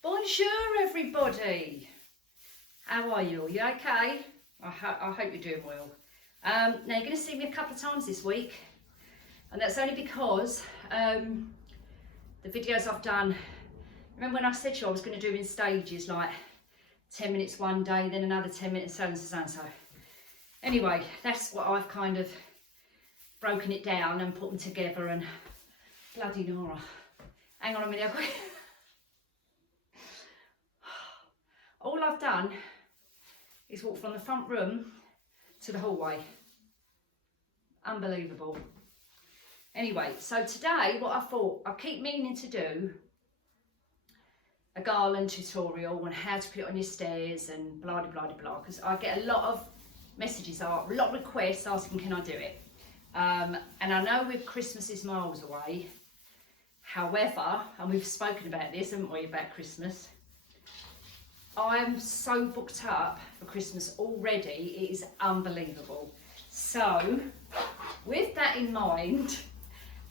Bonjour everybody. How are you? You okay? I hope you're doing well. Now you're going to see me a couple of times this week, and that's only because the videos I've done, remember when I said to you I was going to do in stages, like 10 minutes one day, then another 10 minutes, so and so and so. Anyway, that's what I've kind of broken it down and put them together, and bloody Nora. Hang on a minute. All I've done is walk from the front room to the hallway. Unbelievable. Anyway, so today what I thought, I keep meaning to do a garland tutorial on how to put it on your stairs and blah blah blah blah, because I get a lot of messages, a lot of requests asking can I do it. And I know with Christmas is miles away, however, and we've spoken about this, haven't we, about Christmas, I'm so booked up for Christmas already, it is unbelievable. So with that in mind,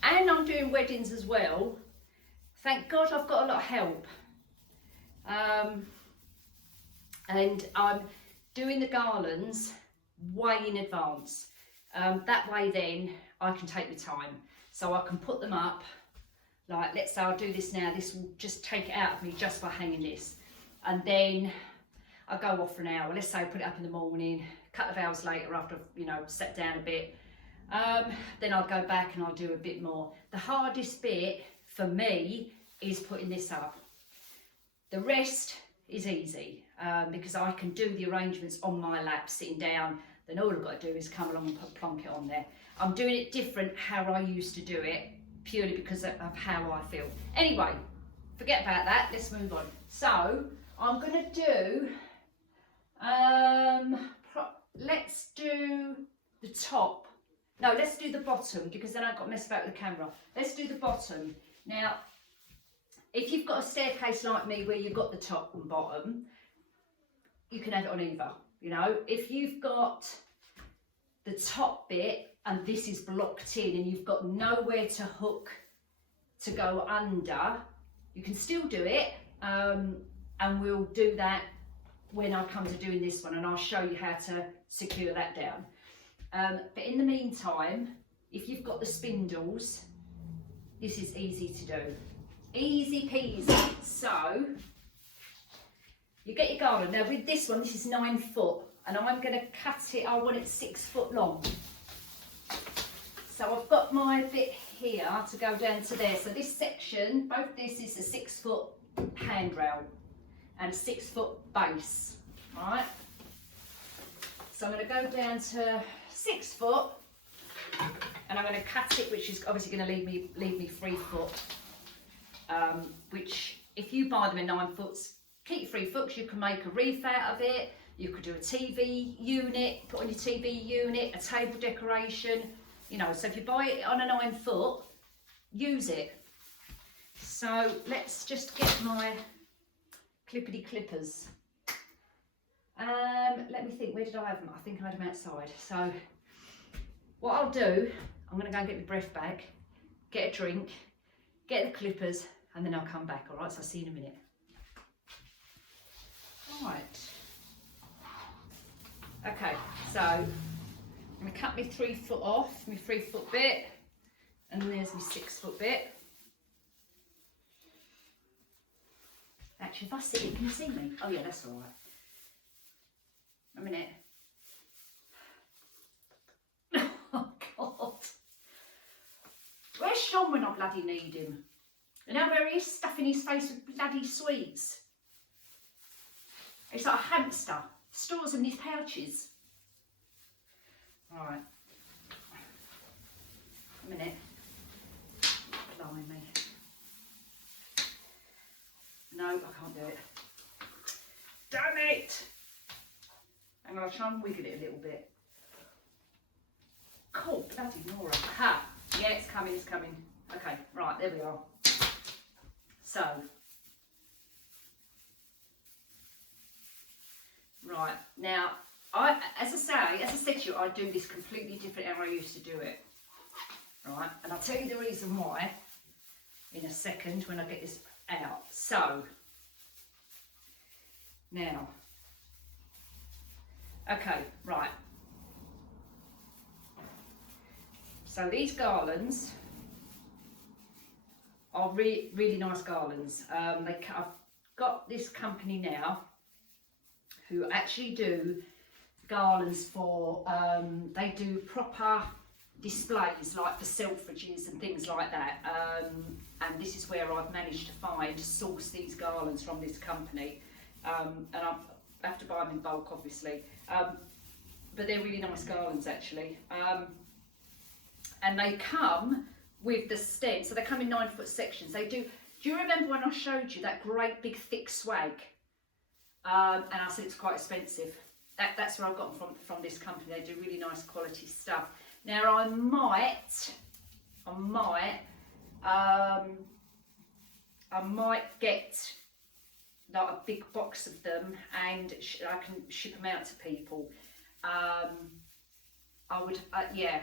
and I'm doing weddings as well, thank God I've got a lot of help. And I'm doing the garlands way in advance. That way then I can take the time. So I can put them up, like let's say I'll do this now, this will just take it out of me just by hanging this. And then I go off for an hour. Let's say I put it up in the morning, a couple of hours later after I've, you know, sat down a bit. Then I'll go back and I'll do a bit more. The hardest bit for me is putting this up. The rest is easy because I can do the arrangements on my lap, sitting down. Then all I've got to do is come along and plonk it on there. I'm doing it different how I used to do it, purely because of how I feel. Anyway, forget about that. Let's move on. So I'm going to do, let's do the top. No, let's do the bottom, because then I've got to mess about with the camera. Let's do the bottom. Now, if you've got a staircase like me where you've got the top and bottom, you can have it on either. You know, if you've got the top bit and this is blocked in and you've got nowhere to hook to go under, you can still do it. And we'll do that when I come to doing this one, and I'll show you how to secure that down. But in the meantime, if you've got the spindles, this is easy to do. Easy peasy. So you get your garland. Now with this one, this is 9 foot, and I'm going to cut it, I want it 6 foot long. So I've got my bit here to go down to there. So this section, both this is a 6 foot handrail and a 6 foot base, right? So I'm going to go down to 6 foot, and I'm going to cut it, which is obviously going to leave me 3 foot. Which, if you buy them in 9 foots, keep 3 foot. You can make a wreath out of it. You could do a TV unit, put on your TV unit, a table decoration. You know, so if you buy it on a 9 foot, use it. So let's just get my clippity clippers. Let me think, where did I have them? I think I had them outside. So what I'll do, I'm going to go and get my breath back, get a drink, get the clippers, and then I'll come back. All right, so I'll see you in a minute. Right. Okay, so I'm going to cut my 3 foot off, my 3 foot bit, and there's my 6 foot bit. Actually, if I sit here, can you see me? Oh yeah, that's all right. A minute. Oh God. Where's Sean when I bloody need him? You know where he is, stuffing his face with bloody sweets? He's like a hamster, stores them in his pouches. Right. A minute. Blimey. No, I can't do it. Damn it! Hang on, I'll try and wiggle it a little bit. Cool, bloody Nora. Ha! Yeah, it's coming, it's coming. Okay, right, there we are. So, right, now, as I said to you, I do this completely different how I used to do it. Right, and I'll tell you the reason why in a second when I get this out. So, Now, okay, right. So these garlands are really nice garlands. I've got this company now who actually do garlands for, they do proper displays like for Selfridges and things like that. And this is where I've managed to source these garlands from this company. And I have to buy them in bulk, obviously. But they're really nice garlands, actually. And they come with the stem, so they come in 9-foot sections. They do. Do you remember when I showed you that great big thick swag? And I said it's quite expensive. That's where I got them from this company. They do really nice quality stuff. Now I might get like a big box of them, and I can ship them out to people. I would, yeah.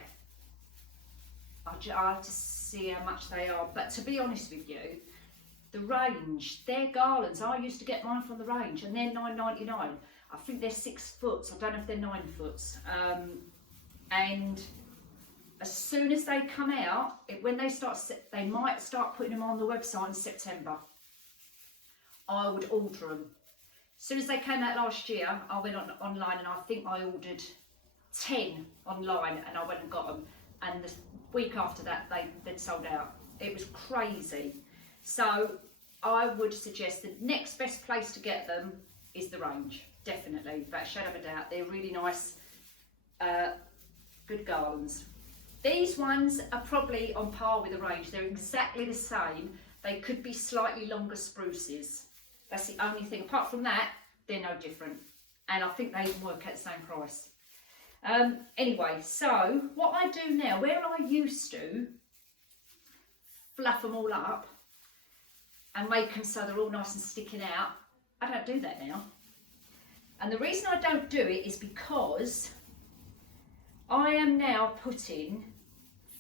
I'll have to see how much they are, but to be honest with you, the range, their garlands, I used to get mine from the range, and they're $9.99. I think they're 6 foot, so I don't know if they're 9 foot. And as soon as they come out, when they start, they might start putting them on the website in September. I would order them. As soon as they came out last year, I went online, and I think I ordered 10 online, and I went and got them. And the week after that, they'd sold out. It was crazy. So I would suggest the next best place to get them is the range, definitely, without a shadow of a doubt. They're really nice, good garlands. These ones are probably on par with the range. They're exactly the same. They could be slightly longer spruces. That's the only thing. Apart from that, they're no different. And I think they work at the same price. Anyway, so what I do now, where I used to fluff them all up and make them so they're all nice and sticking out, I don't do that now. And the reason I don't do it is because I am now putting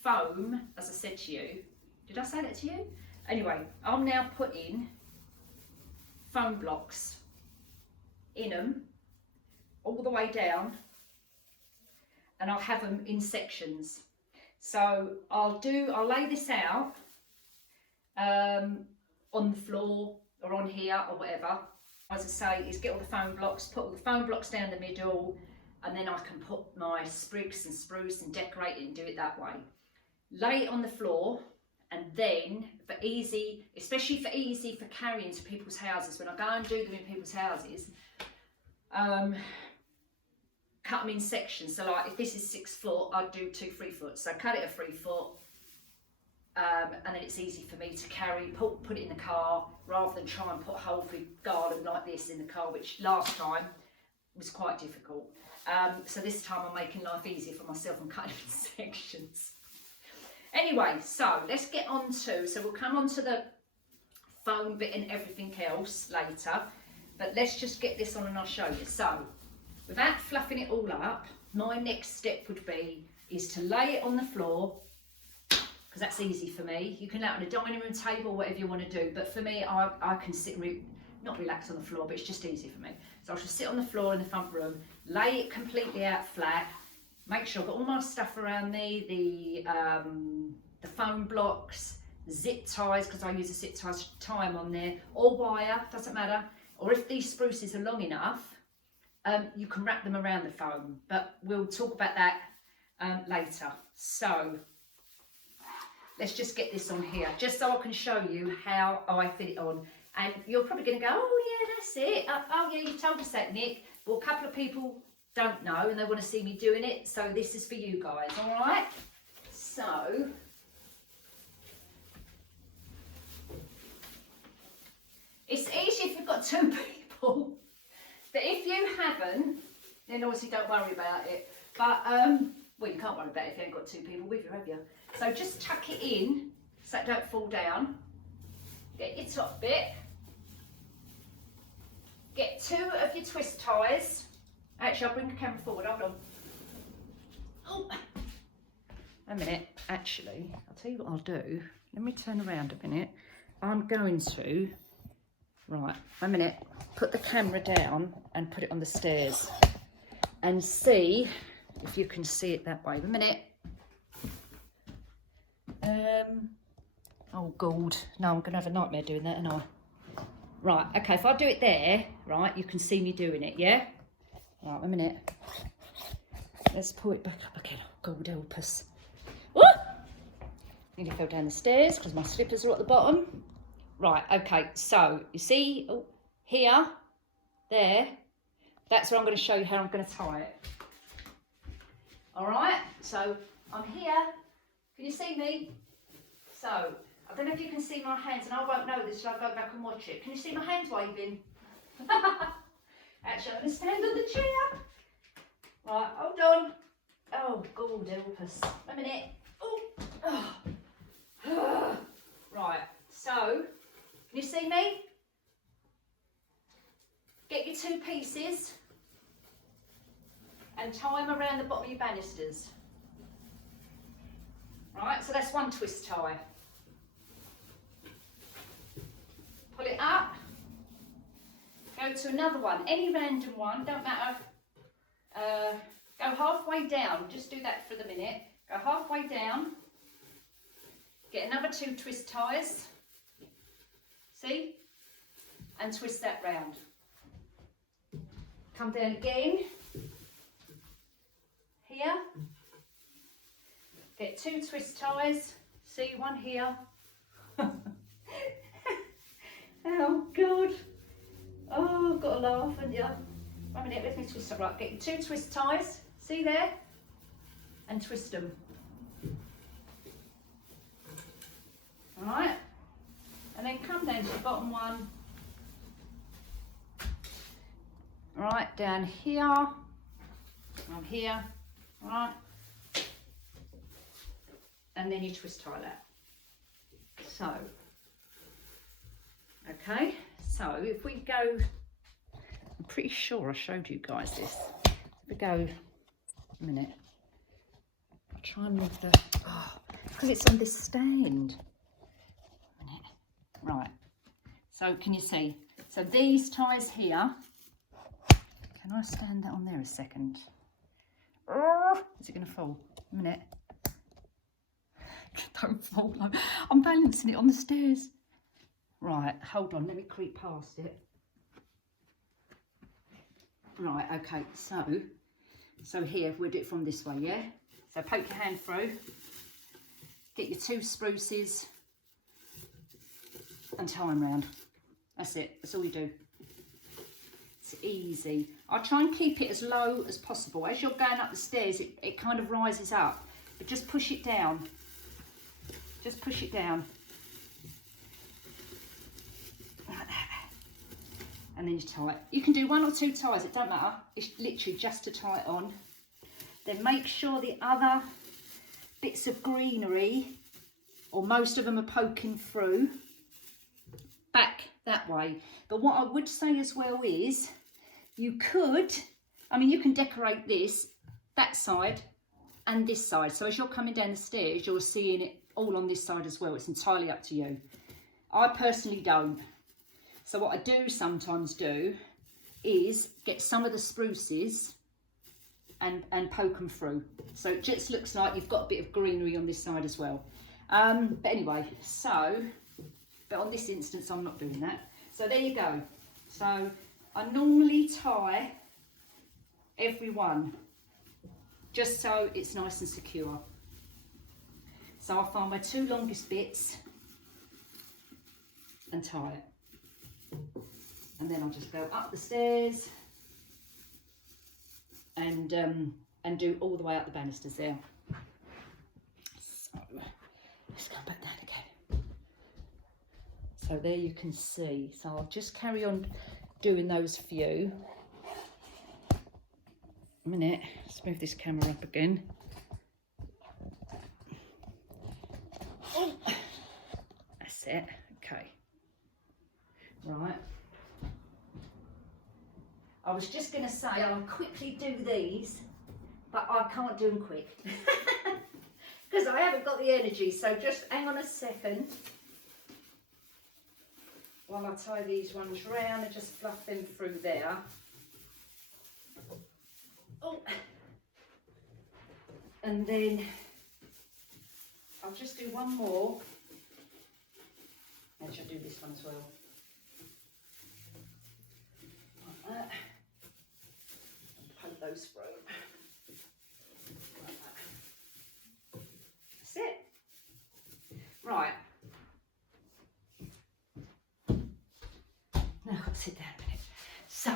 foam, as I said to you. Did I say that to you? Anyway, I'm now putting foam blocks in them all the way down, and I'll have them in sections. So I'll lay this out on the floor or on here or whatever. As I say, is get all the foam blocks, put all the foam blocks down the middle, and then I can put my sprigs and spruce and decorate it and do it that way. Lay it on the floor, and then for easy, especially for easy for carrying to people's houses, when I go and do them in people's houses, cut them in sections. So like if this is 6 foot, I'd do 2 3-foot. So cut it at 3 foot, and then it's easy for me to carry, put it in the car, rather than try and put a whole big garland like this in the car, which last time was quite difficult. So this time I'm making life easier for myself and cutting in sections. Anyway, so let's get on to, so we'll come on to the foam bit and everything else later, but let's just get this on and I'll show you. So without fluffing it all up, my next step would be is to lay it on the floor, because that's easy for me. You can lay it on a dining room table, whatever you want to do, but for me, I can sit and not relax on the floor, but it's just easy for me. So I should sit on the floor in the front room, lay it completely out flat, make sure I've got all my stuff around me, the foam blocks, zip ties, because I use a zip ties, tie them on there, or wire, doesn't matter. Or if these spruces are long enough, you can wrap them around the foam, but we'll talk about that later. So let's just get this on here, just so I can show you how I fit it on. And you're probably going to go, oh yeah, that's it. Oh yeah, you told us that, Nick. Well, a couple of people don't know and they want to see me doing it, so this is for you guys, all right? So it's easy if you've got 2 people, but if you haven't, then obviously don't worry about it. But well, you can't worry about it if you haven't got 2 people with you, have you? So just tuck it in so it don't fall down. Get your top bit. Get 2 of your twist ties. Actually, I'll bring the camera forward, hold on. Oh, a minute. Actually, I'll tell you what I'll do. Let me turn around a minute. I'm going to Right, a minute. Put the camera down and put it on the stairs and see if you can see it that way. A minute. Oh God, no, I'm gonna have a nightmare doing that, aren't I? Right, okay, if I do it there, right, you can see me doing it, yeah? Right, a minute. Let's pull it back up again. Oh, God help us. Woo! Nearly fell down the stairs because my slippers are at the bottom. Right, okay, so you see here, there, that's where I'm going to show you how I'm going to tie it. All right, so I'm here. Can you see me? So I don't know if you can see my hands, and I won't know this till I go back and watch it. Can you see my hands waving? Actually, I'm going to stand on the chair. Right, hold on. Oh, God help us. A minute. Oh. Right, so, can you see me? Get your 2 pieces and tie them around the bottom of your banisters. Right, so that's one twist tie. Pull it up. Go to another one, any random one, don't matter. Go halfway down, just do that for the minute. Go halfway down. Get another 2 twist ties. See? And twist that round. Come down again. Here. Get 2 twist ties. See, one here. Oh God. Oh, I've got to laugh, haven't you? 1 minute, let me twist it. Right, get your 2 twist ties. See there? And twist them. Alright. And then come down to the bottom one. Right, down here. I'm here. Right. And then you twist tie that. So, okay. So if we go, I'm pretty sure I showed you guys this. If we go, a minute. I'll try and move the, because it's on this stand. A minute. Right. So can you see? So these ties here, can I stand that on there a second? Is it going to fall? A minute. Don't fall. I'm balancing it on the stairs. Right, hold on, let me creep past it. Right, okay, so here, we'll do it from this way, yeah? So poke your hand through, get your 2 spruces and tie them round. That's it, that's all you do. It's easy. I try and keep it as low as possible. As you're going up the stairs, it kind of rises up, but just push it down. Just push it down. Like that. And then you tie it. You can do 1 or 2 ties, it don't matter. It's literally just to tie it on. Then make sure the other bits of greenery, or most of them are poking through, back that way. But what I would say as well is, you could, I mean, you can decorate this, that side and this side. So as you're coming down the stairs, you're seeing it all on this side as well. It's entirely up to you. I personally don't. So what I do sometimes do is get some of the spruces and poke them through. So it just looks like you've got a bit of greenery on this side as well. But anyway, but on this instance, I'm not doing that. So there you go. So I normally tie every one, just so it's nice and secure. So I'll find my 2 longest bits and tie it. And then I'll just go up the stairs and do all the way up the banisters there. So let's go back down again. So there you can see. So I'll just carry on doing those few. A minute, let's move this camera up again. Oh, that's it. Okay. Right. I was just going to say I'll quickly do these, but I can't do them quick because I haven't got the energy. So just hang on a second while I tie these ones round and just fluff them through there. Oh. And then I'll just do one more. I should do this one as well. Like that. And poke those through. Like that. That's it. Right. Now I've got to sit down a minute. So,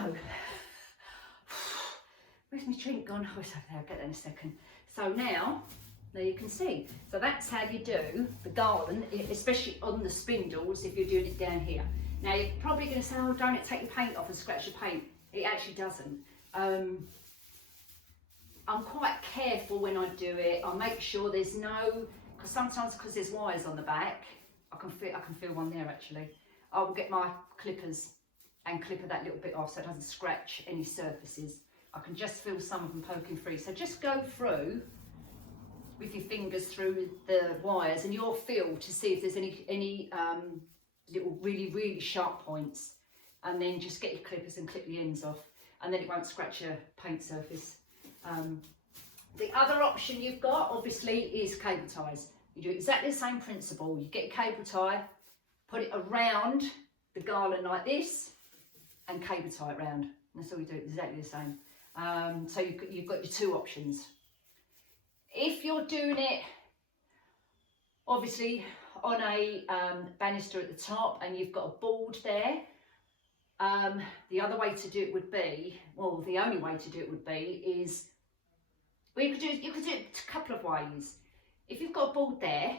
where's my drink gone? Oh, it's over there. I'll get that in a second. So now you can see. So that's how you do the garland, especially on the spindles if you're doing it down here. Now you're probably going to say, oh, don't it take your paint off and scratch your paint? It actually doesn't. I'm quite careful when I do it. I make sure there's no, because sometimes because there's wires on the back, I can feel one there actually. I will get my clippers and clipper that little bit off so it doesn't scratch any surfaces. I can just feel some of them poking through. So just go through with your fingers through the wires and you'll feel to see if there's any little really sharp points, and then just get your clippers and clip the ends off, and then it won't scratch your paint surface. The other option you've got obviously is cable ties. You do exactly the same principle. You get your cable tie, put it around the garland like this, and cable tie it round. That's all you do, exactly the same. So you've got your two options. If you're doing it obviously on a banister at the top and you've got a board there, the other way to do it would be, well, the only way to do it would be is, well, you could do it a couple of ways. If you've got a board there,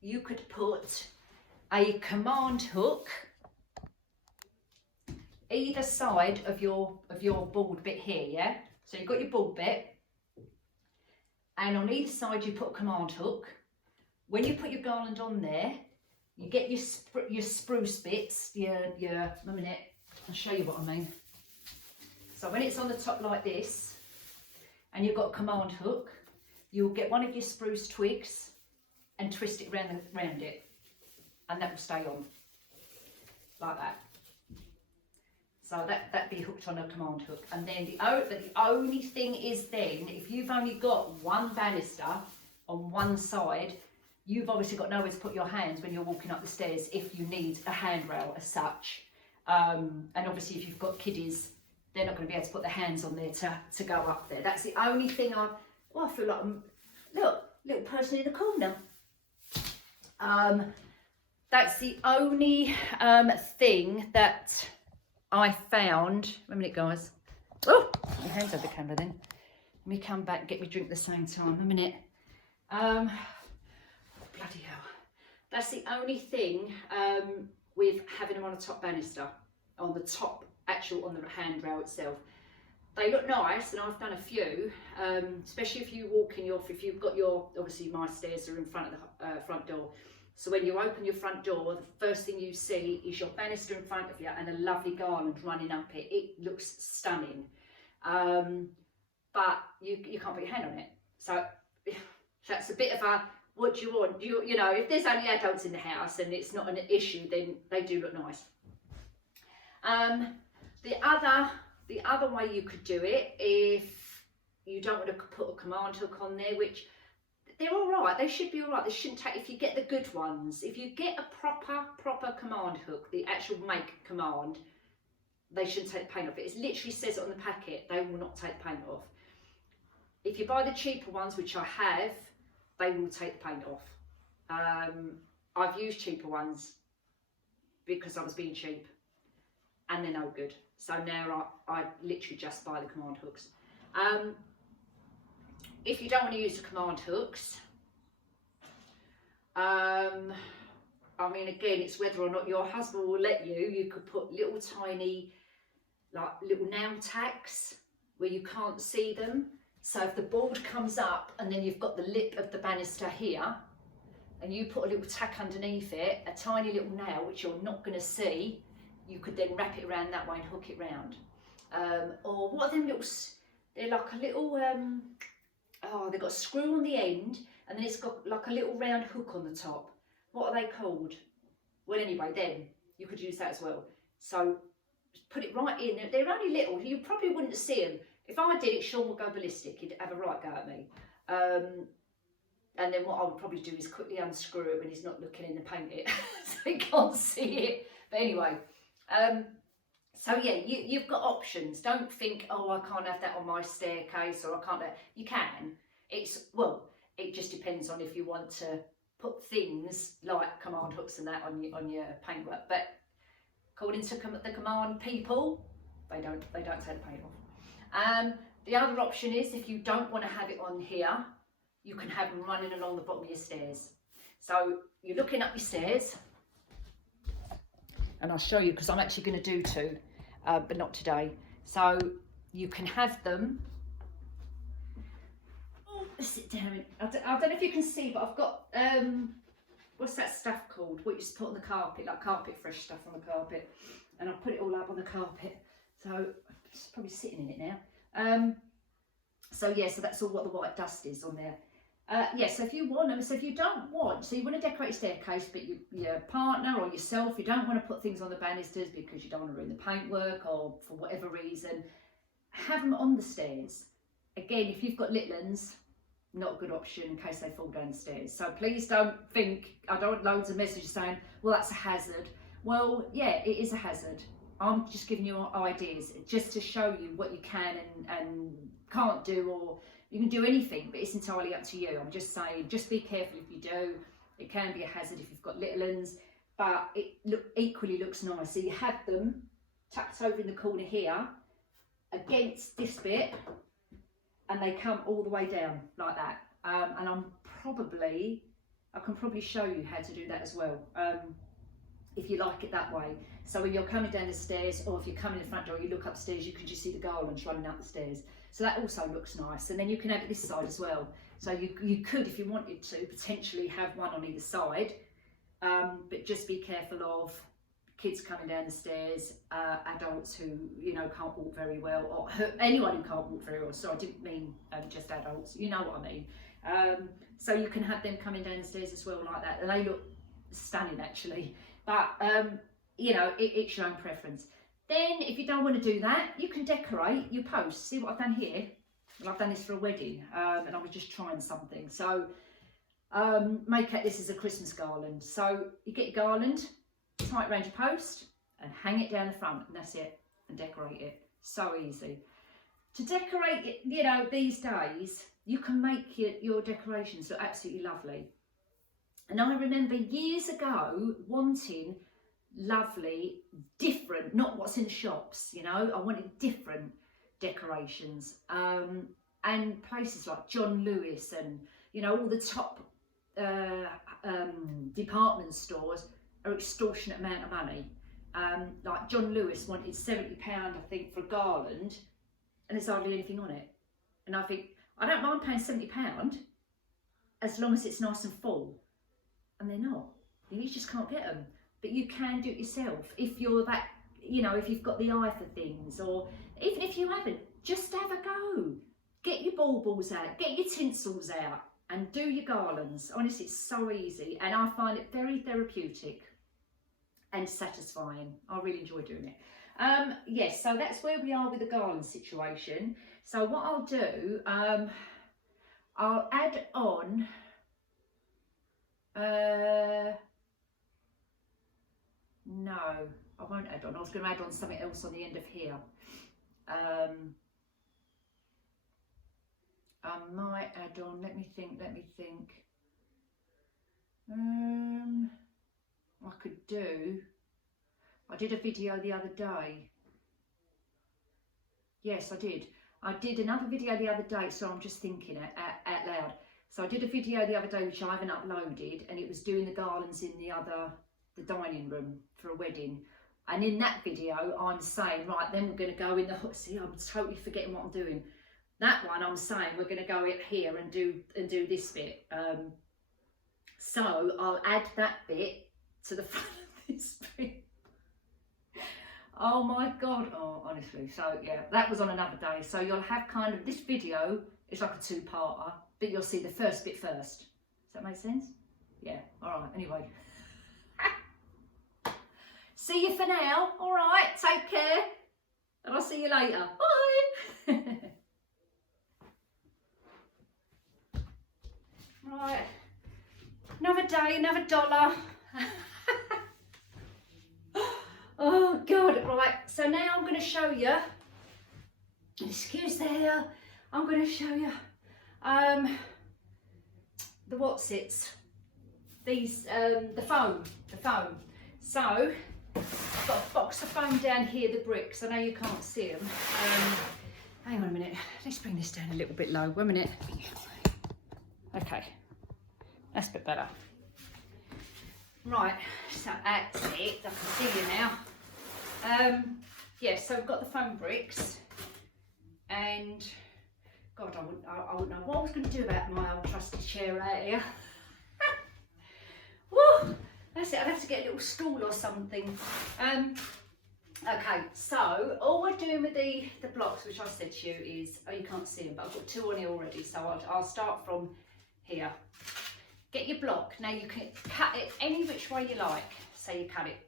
you could put a command hook either side of your board bit here, yeah? So you've got your board bit, and on either side you put a command hook. When you put your garland on there, you get your spruce bits, a minute, I'll show you what I mean. So when it's on the top like this, and you've got a command hook, you'll get one of your spruce twigs and twist it round it, and that will stay on, like that. So that'd be hooked on a command hook. And then the only thing is then, if you've only got one banister on one side, you've obviously got nowhere to put your hands when you're walking up the stairs if you need a handrail as such. And obviously if you've got kiddies, they're not going to be able to put their hands on there to go up there. That's the only thing I feel like I'm, look, little person in the corner. That's the only thing that I found. Wait a minute, guys. Oh, my hands over the camera then. Let me come back and get me drink at the same time. A minute. Bloody hell. That's the only thing with having them on a top banister, on the top, on the handrail itself. They look nice, and I've done a few, especially if if you've got your, obviously my stairs are in front of the front door. So when you open your front door, the first thing you see is your banister in front of you and a lovely garland running up it. It looks stunning. But you can't put your hand on it. So that's a bit of a, what do you want? You know, if there's only adults in the house and it's not an issue, then they do look nice. The other way you could do it, if you don't want to put a command hook on there, which they're all right, they should be all right. They shouldn't take, if you get the good ones, if you get a proper command hook, the actual make command, they shouldn't take the paint off. It literally says it on the packet, they will not take the paint off. If you buy the cheaper ones, which I have, they will take the paint off. I've used cheaper ones because I was being cheap, and they're no good. So now I literally just buy the command hooks. If you don't want to use the command hooks, I mean, again, it's whether or not your husband will let you. You could put little tiny, like little nail tacks where you can't see them. So if the board comes up and then you've got the lip of the banister here, and you put a little tack underneath it, a tiny little nail, which you're not going to see, you could then wrap it around that way and hook it round. Or what are them little, they're like a little, they've got a screw on the end, and then it's got like a little round hook on the top. What are they called? Well, anyway, then you could use that as well. So put it right in. They're only little, you probably wouldn't see them. If I did it, Sean would go ballistic, he'd have a right go at me. And then what I would probably do is quickly unscrew it when he's not looking in the paint it, so he can't see it. But anyway, so yeah, you've got options. Don't think, oh, I can't have that on my staircase, or I can't have, you can. Well, it just depends on if you want to put things like command hooks and that on your paintwork. But according to the command people, they don't take the paint off. The other option is, if you don't want to have it on here, you can have them running along the bottom of your stairs. So you're looking up your stairs, and I'll show you, because I'm actually going to do two, but not today. So you can have them. Oh, sit down. I don't know if you can see, but I've got what's that stuff called? What you just put on the carpet, like carpet fresh stuff on the carpet, and I'll put it all up on the carpet. So it's probably sitting in it now. So yeah, so that's all what the white dust is on there. Yeah, so if you want them, so if you don't want, so you want to decorate a staircase, but your partner or yourself, you don't want to put things on the banisters because you don't want to ruin the paintwork or for whatever reason, have them on the stairs. Again, if you've got little ones, not a good option in case they fall down the stairs. So please don't think, I don't want loads of messages saying, well, that's a hazard. Well, yeah, it is a hazard. I'm just giving you ideas just to show you what you can and can't do, or you can do anything, but it's entirely up to you. I'm just saying, just be careful if you do. It can be a hazard if you've got little ones, but it equally looks nice. So you have them tucked over in the corner here against this bit, and they come all the way down like that. And I can probably show you how to do that as well, if you like it that way. So when you're coming down the stairs, or if you're coming in the front door, you look upstairs, you can just see the garlands running up the stairs. So that also looks nice. And then you can have it this side as well. So you could, if you wanted to, potentially have one on either side, but just be careful of kids coming down the stairs, adults who, you know, can't walk very well, or anyone who can't walk very well. So I didn't mean just adults, you know what I mean. So you can have them coming down the stairs as well like that. And they look stunning actually. But, you know, it's your own preference. Then, if you don't want to do that, you can decorate your posts. See what I've done here? Well, I've done this for a wedding, and I was just trying something. So, make out this as a Christmas garland. So, you get your garland, tie it around your post, and hang it down the front, and that's it, and decorate it. So easy. To decorate it, you know, these days, you can make your decorations look absolutely lovely. And I remember years ago wanting lovely, different, not what's in the shops, you know, I wanted different decorations. And places like John Lewis and, you know, all the top department stores are extortionate amount of money. Like John Lewis wanted £70, I think, for a garland, and there's hardly anything on it. And I think, I don't mind paying £70 as long as it's nice and full. And they're not. You just can't get them. But you can do it yourself if you're that, you know, if you've got the eye for things, or even if you haven't, just have a go. Get your baubles out, get your tinsels out, and do your garlands. Honestly, it's so easy, and I find it very therapeutic and satisfying. I really enjoy doing it. Yes, so that's where we are with the garland situation. So what I'll do, I'll add on no, I won't add on. I was going to add on something else on the end of here. I might add on, let me think. I did a video the other day. Yes, I did. I did another video the other day, so I'm just thinking out loud. So I did a video the other day which I haven't uploaded, and it was doing the garlands in the dining room for a wedding. And in that video I'm saying, right, then we're going to go in the, see, I'm totally forgetting what I'm doing. That one I'm saying we're going to go here and do this bit. So I'll add that bit to the front of this bit. Oh my God, oh honestly. So yeah, that was on another day. So you'll have kind of, this video is like a two-parter, but you'll see the first bit first. Does that make sense? Yeah, all right, anyway. see you for now. All right, take care. And I'll see you later. Bye. Right. Another day, another dollar. Oh God, right, so now I'm going to show you, excuse the hair, I'm going to show you the what's-its, these, the foam. So, I've got a box of foam down here, the bricks, I know you can't see them. Hang on a minute, let's bring this down a little bit low, 1 minute. Okay, that's a bit better. Right, so that's it, I can see you now. Yeah, so we've got the foam bricks, and God, I wouldn't know what I was going to do about my old trusty chair out here. Woo, that's it, I'd have to get a little stool or something. Okay, so all we're doing with the blocks, which I said to you, is, oh, you can't see them, but I've got 2 on here already, so I'll start from here. Get your block. Now you can cut it any which way you like. So you cut it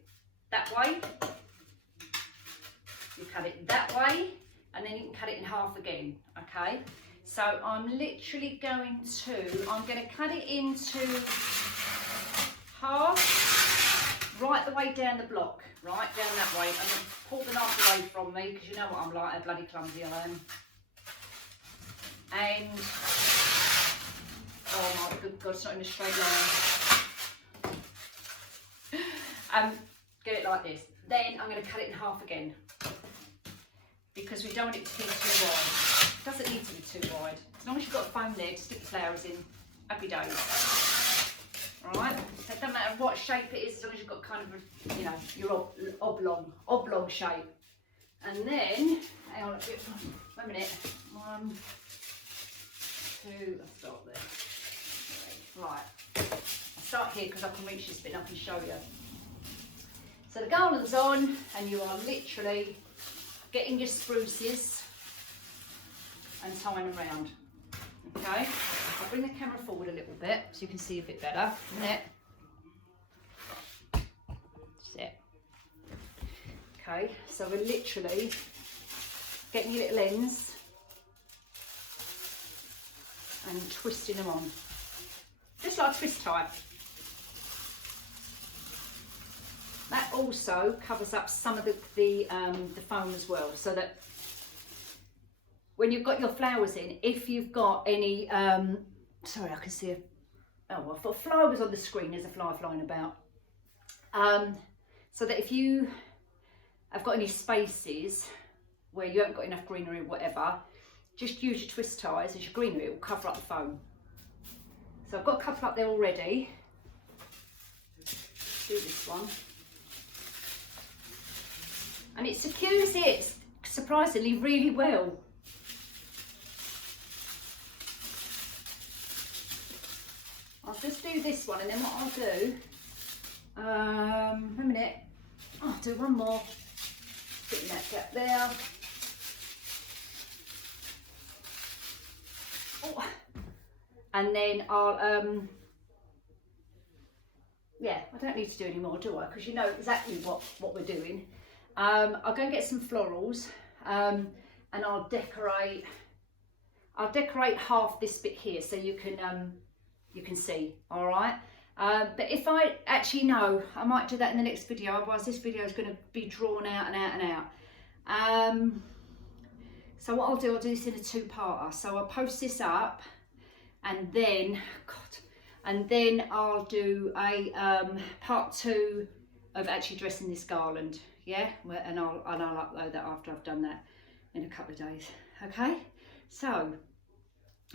that way, you cut it that way, and then you can cut it in half again, okay? So I'm literally going to cut it into half, right the way down the block, right down that way, and then pull the knife away from me, because you know what I'm like, how bloody clumsy I am. And oh my good God, it's not in a straight line. Get it like this. Then I'm going to cut it in half again, because we don't want it to be too wide. It doesn't need to be too wide. As long as you've got a foam there to stick the flowers in, happy days. Alright? So it doesn't matter what shape it is, as long as you've got kind of a, you know, your oblong shape. And then, hang on a bit, 1 minute. 1, 2, I'll start there. Right, I'll start here because I can reach this bit and I can show you. So the garland's on, and you are literally getting your spruces and tying them round. Okay, I'll bring the camera forward a little bit so you can see a bit better. That's it. Okay, so we're literally getting your little ends and twisting them on. Just like a twist tie. That also covers up some of the foam as well, so that when you've got your flowers in, if you've got any, sorry, I can see a, oh, I've got flowers on the screen, there's a fly flying about. So that if you have got any spaces where you haven't got enough greenery or whatever, just use your twist ties as your greenery, it will cover up the foam. So I've got a couple up there already. Do this one. And it secures it surprisingly really well. I'll just do this one, and then what I'll do, 1 minute, I'll do one more, put in that gap there. Oh. And then I'll, yeah, I don't need to do any more, do I? Because you know exactly what we're doing. I'll go and get some florals, and I'll decorate half this bit here so you can see, all right? But if I actually know, I might do that in the next video, otherwise this video is going to be drawn out and out and out. So what I'll do this in a 2-parter. So I'll post this up, and then, and then I'll do a part 2 of actually dressing this garland, yeah? And I'll upload that after I've done that in a couple of days, okay? So,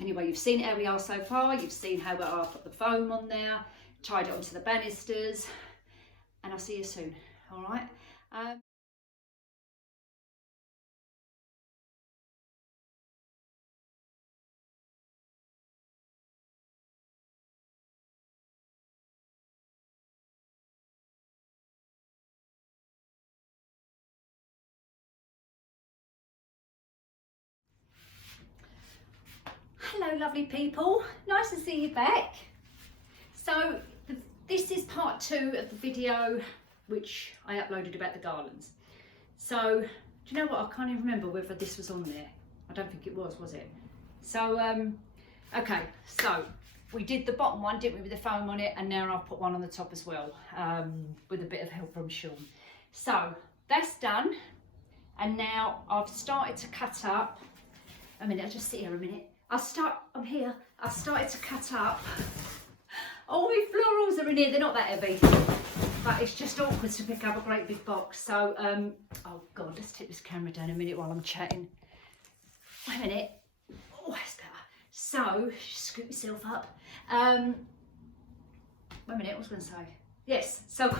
anyway, you've seen how we are so far, you've seen how I put the foam on there, tied it onto the banisters, and I'll see you soon, all right? Hello lovely people, nice to see you back. So this is part 2 of the video which I uploaded about the garlands. So, do you know what? I can't even remember whether this was on there. I don't think it was it? So, okay, so we did the bottom one, didn't we, with the foam on it, and now I've put one on the top as well, with a bit of help from Sean. So, that's done, and now I've started to cut up. A minute, I'll just sit here a minute. I'm here. I've started to cut up. All my florals are in here, they're not that heavy, but it's just awkward to pick up a great big box. So, oh God, let's take this camera down a minute while I'm chatting. Wait a minute. Oh, that's better. So, scoop yourself up. Wait a minute, what was I going to say? Yes, so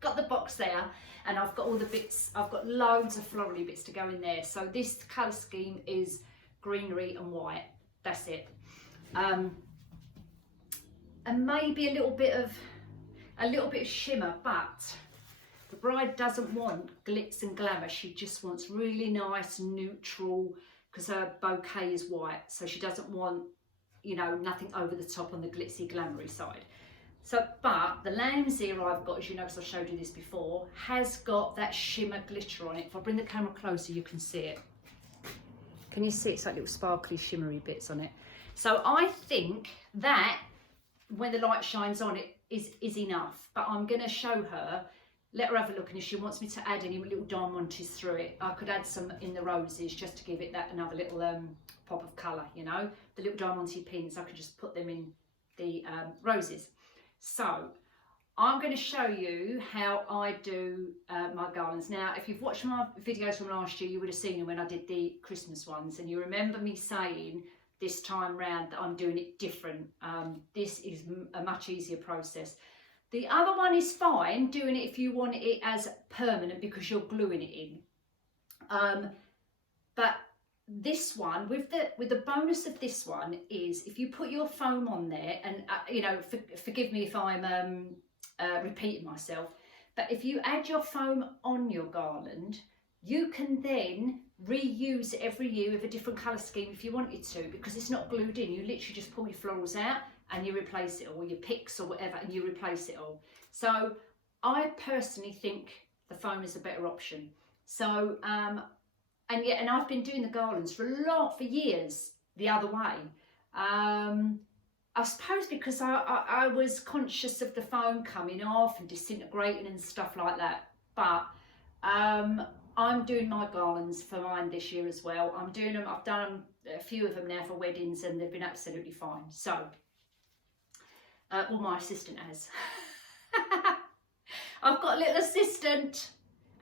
got the box there, and I've got all the bits, I've got loads of florally bits to go in there. So this colour scheme is greenery and white, that's it. And maybe a little bit of shimmer, but the bride doesn't want glitz and glamour. She just wants really nice, neutral, because her bouquet is white, so she doesn't want, you know, nothing over the top on the glitzy, glamoury side. So, but the lambs here I've got, as you know, because I showed you this before, has got that shimmer glitter on it. If I bring the camera closer, you can see it. Can you see it's like little sparkly, shimmery bits on it? So I think that when the light shines on it is enough, but I'm going to show her, let her have a look, and if she wants me to add any little diamantes through it, I could add some in the roses just to give it that another little pop of colour, you know, the little diamante pins, I could just put them in the roses. So I'm going to show you how I do my garlands. Now, if you've watched my videos from last year, you would have seen them when I did the Christmas ones, and you remember me saying this time round that I'm doing it different. This is a much easier process. The other one is fine, doing it if you want it as permanent because you're gluing it in. But this one, with the bonus of this one is if you put your foam on there, and you know, forgive me if I'm repeating myself, but if you add your foam on your garland, you can then reuse it every year with a different colour scheme if you wanted to, because it's not glued in. You literally just pull your florals out and you replace it all, your picks or whatever, and you replace it all. So I personally think the foam is a better option. So and I've been doing the garlands for years the other way. I suppose because I was conscious of the foam coming off and disintegrating and stuff like that. But I'm doing my garlands for mine this year as well. I'm doing them, I've done a few of them now for weddings, and they've been absolutely fine. So, well, my assistant has. I've got a little assistant.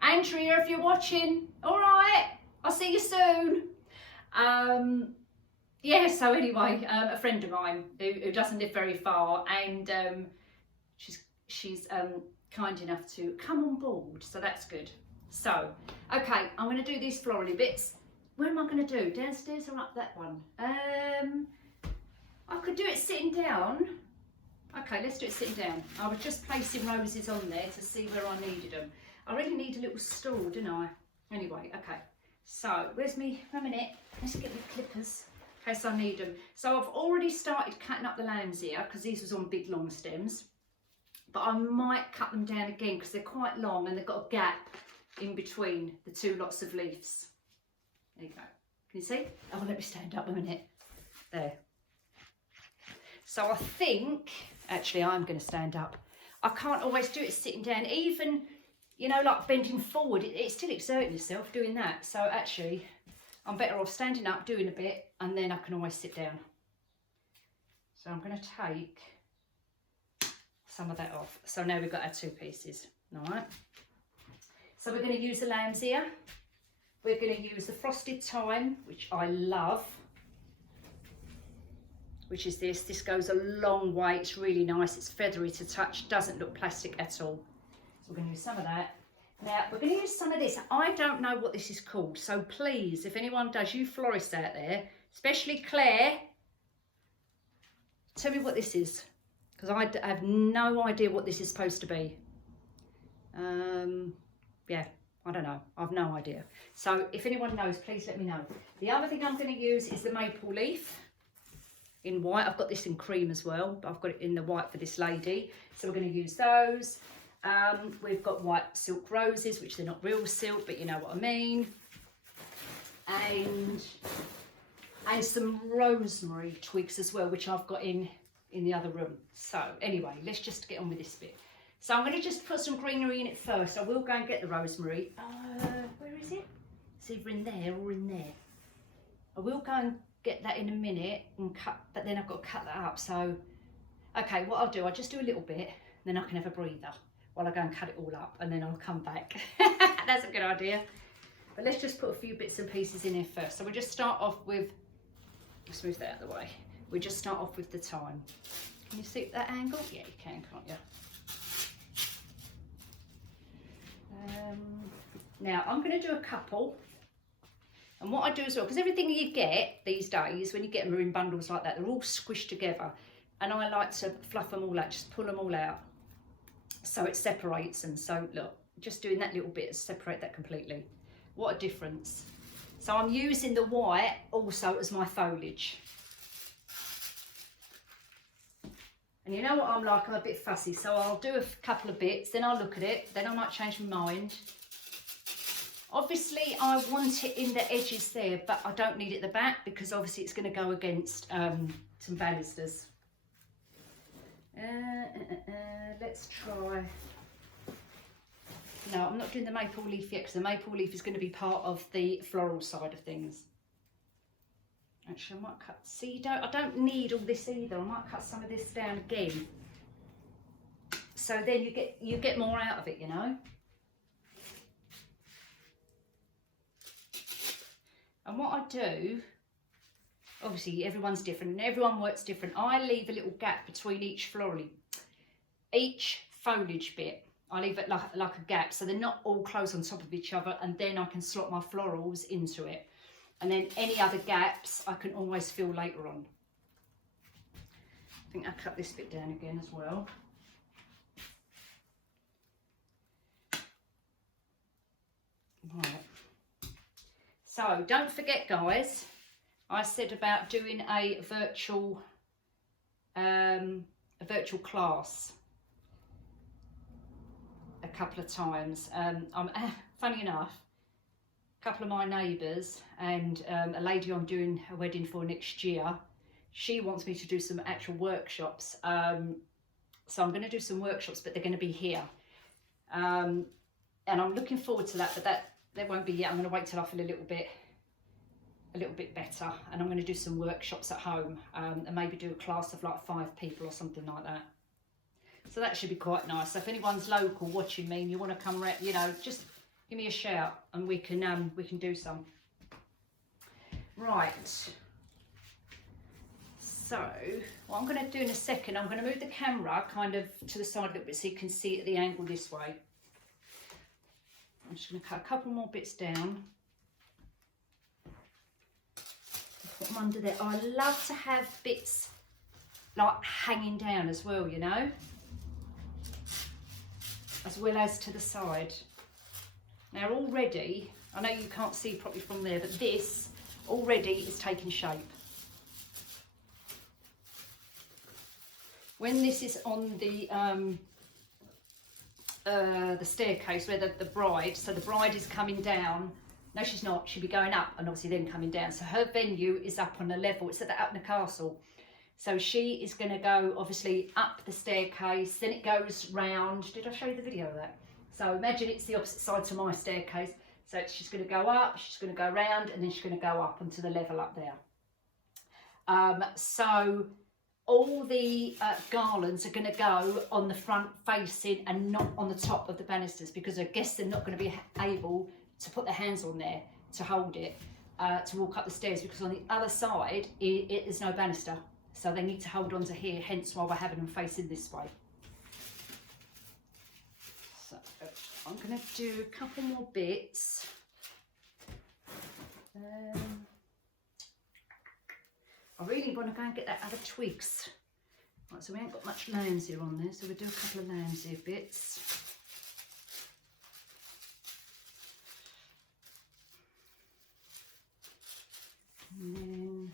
Andrea, if you're watching, all right, I'll see you soon. Yeah, so anyway, a friend of mine who doesn't live very far, and she's kind enough to come on board, so that's good. So, okay, I'm going to do these florally bits. Where am I going to do? Downstairs or up that one? I could do it sitting down. Okay, let's do it sitting down. I was just placing roses on there to see where I needed them. I really need a little stool, don't I? Anyway, okay. So, where's me? One minute. Let's get my clippers in case I need them. So, I've already started cutting up the lambs here because these was on big long stems. But I might cut them down again because they're quite long and they've got a gap in between the two lots of leaves. There you go. Can you see? Oh, let me stand up a minute. There. So I think, actually I'm going to stand up. I can't always do it sitting down. Even, you know, like bending forward, it's still exerting yourself doing that. So actually, I'm better off standing up, doing a bit, and then I can always sit down. So I'm going to take some of that off. So now we've got our two pieces. All right. So we're going to use the lambs here. We're going to use the frosted thyme, which I love, which is this. This goes a long way. It's really nice. It's feathery to touch. Doesn't look plastic at all. So we're going to use some of that. Now, we're going to use some of this. I don't know what this is called. So please, if anyone does, you florists out there, especially Claire, tell me what this is. Because I have no idea what this is supposed to be. Yeah, I don't know. I've no idea. So if anyone knows, please let me know. The other thing I'm going to use is the maple leaf in white. I've got this in cream as well, but I've got it in the white for this lady. So we're going to use those. We've got white silk roses, which they're not real silk, but you know what I mean. And some rosemary twigs as well, which I've got in the other room. So anyway, let's just get on with this bit. So I'm going to just put some greenery in it first. I will go and get the rosemary. Where is it? It's either in there or in there. I will go and get that in a minute and cut, but then I've got to cut that up. So, okay, what I'll do, I'll just do a little bit, then I can have a breather while I go and cut it all up, and then I'll come back. That's a good idea. But let's just put a few bits and pieces in here first. So we'll just start off with, let's move that out of the way. We just start off with the thyme. Can you see that angle? Yeah, you can, can't you? Now I'm going to do a couple, and what I do as well, because everything you get these days when you get them in bundles like that, they're all squished together, and I like to fluff them all out, just pull them all out so it separates them. So look, just doing that little bit to separate that completely. What a difference. So I'm using the white also as my foliage. And you know what I'm like, I'm a bit fussy, so I'll do a couple of bits, then I'll look at it, then I might change my mind. Obviously I want it in the edges there, but I don't need it at the back because obviously it's going to go against some balusters. Let's try. No, I'm not doing the maple leaf yet because the maple leaf is going to be part of the floral side of things. Actually, I might cut, see, I don't need all this either. I might cut some of this down again. So then you get more out of it, you know. And what I do, obviously everyone's different and everyone works different. I leave a little gap between each foliage bit. I leave it like a gap so they're not all close on top of each other, and then I can slot my florals into it. And then any other gaps I can always fill later on. I think I'll cut this bit down again as well. Right. So don't forget, guys, I said about doing a virtual class a couple of times. Funny enough, a couple of my neighbours and a lady I'm doing a wedding for next year, she wants me to do some actual workshops. So I'm going to do some workshops, but they're going to be here. And I'm looking forward to that, but that won't be yet. I'm going to wait till I feel a little bit better, and I'm going to do some workshops at home and maybe do a class of like 5 people or something like that. So that should be quite nice. So if anyone's local watching me and you want to come around, you know, just give me a shout and we can do some. Right. So what I'm going to do in a second, I'm going to move the camera kind of to the side a little bit so you can see it at the angle this way. I'm just going to cut a couple more bits down. Put them under there. I love to have bits like hanging down as well, you know, as well as to the side. Now already, I know you can't see properly from there, but this already is taking shape. When this is on the staircase where the bride, so the bride is coming down. No, she's not. She'll be going up and obviously then coming down. So her venue is up on a level. It's at the Upner Castle. So she is going to go obviously up the staircase. Then it goes round. Did I show you the video of that? So imagine it's the opposite side to my staircase. So she's going to go up, she's going to go round, and then she's going to go up onto the level up there. So all the garlands are going to go on the front facing and not on the top of the banisters, because I guess they're not going to be able to put their hands on there to hold it, to walk up the stairs, because on the other side it is no banister. So they need to hold on to here, hence why we're having them facing this way. So I'm going to do a couple more bits. I really want to go and get that other twigs. Right, so we ain't got much lambs here on there, so we'll do a couple of lambs here bits. And then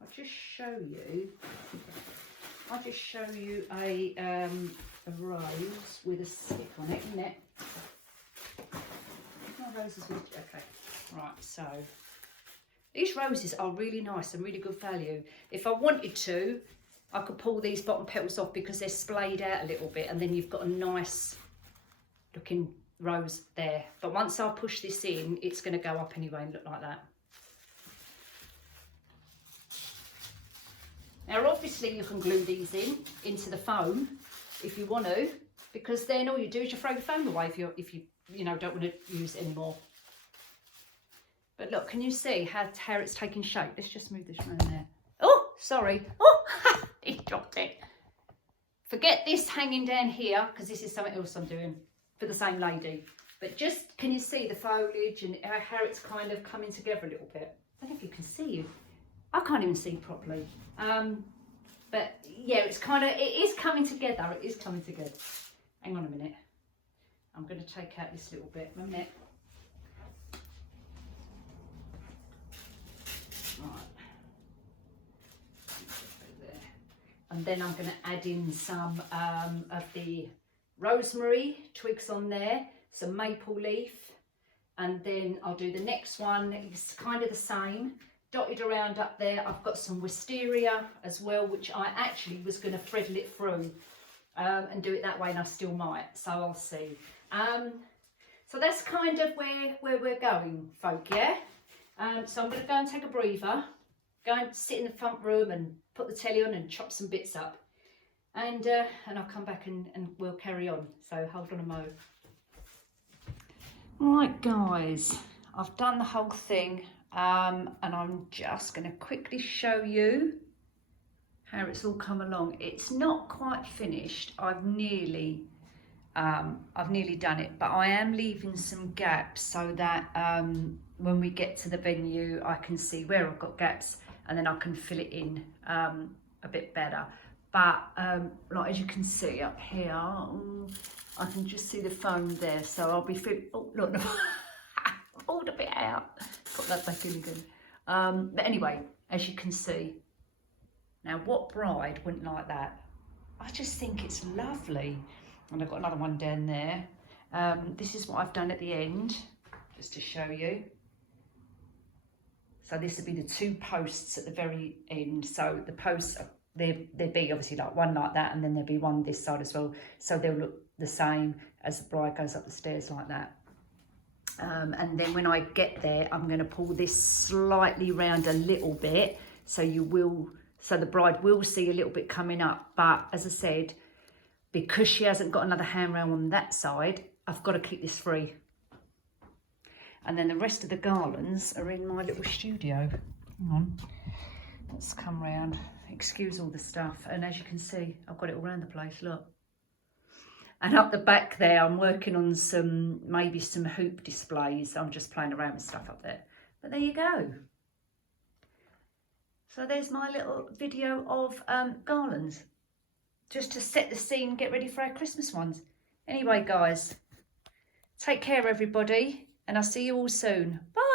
I'll just show you I'll just show you a rose with a stick on it, isn't it? No roses with, okay. Right, so these roses are really nice and really good value. If I wanted to, I could pull these bottom petals off because they're splayed out a little bit, and then you've got a nice looking rose there. But once I push this in, it's going to go up anyway and look like that. Now obviously you can glue these into the foam if you want to, because then all you do is you throw your foam away if you don't want to use it anymore. But look, can you see how it's taking shape? Let's just move this around there. Oh, sorry. Oh, he dropped it. Forget this hanging down here, because this is something else I'm doing for the same lady. But just, can you see the foliage and how it's kind of coming together a little bit? I don't know if you can see it. I can't even see properly. But yeah, it is coming together. It is coming together. Hang on a minute. I'm going to take out this little bit. A minute. Right. And then I'm going to add in some of the rosemary twigs on there, some maple leaf, and then I'll do the next one. It's kind of the same, dotted around up there. I've got some wisteria as well, which I actually was going to thread it through and do it that way, and I still might, so I'll see. So that's kind of where we're going, folk, yeah? So I'm going to go and take a breather, go and sit in the front room and put the telly on and chop some bits up. And I'll come back and we'll carry on. So hold on a mo. Right, guys, I've done the whole thing. And I'm just going to quickly show you how it's all come along. It's not quite finished. I've nearly done it, but I am leaving some gaps so that when we get to the venue, I can see where I've got gaps, and then I can fill it in a bit better. But like as you can see up here, I can just see the foam there, so I'll be oh look, I pulled a bit out, put that back in again. But anyway, as you can see, now what bride wouldn't like that? I just think it's lovely. And I've got another one down there. This is what I've done at the end, just to show you. So this would be the two posts at the very end. So the posts, there'd be obviously like one like that, and then there'd be one this side as well. So they'll look the same as the bride goes up the stairs like that. And then when I get there, I'm going to pull this slightly round a little bit, so the bride will see a little bit coming up. But as I said, because she hasn't got another handrail on that side, I've got to keep this free. And then the rest of the garlands are in my little studio. Hang on, let's come round. Excuse all the stuff. And as you can see, I've got it all around the place, look. And up the back there, I'm working on maybe some hoop displays. I'm just playing around with stuff up there. But there you go. So there's my little video of garlands. Just to set the scene, get ready for our Christmas ones. Anyway, guys, take care, everybody, and I'll see you all soon. Bye.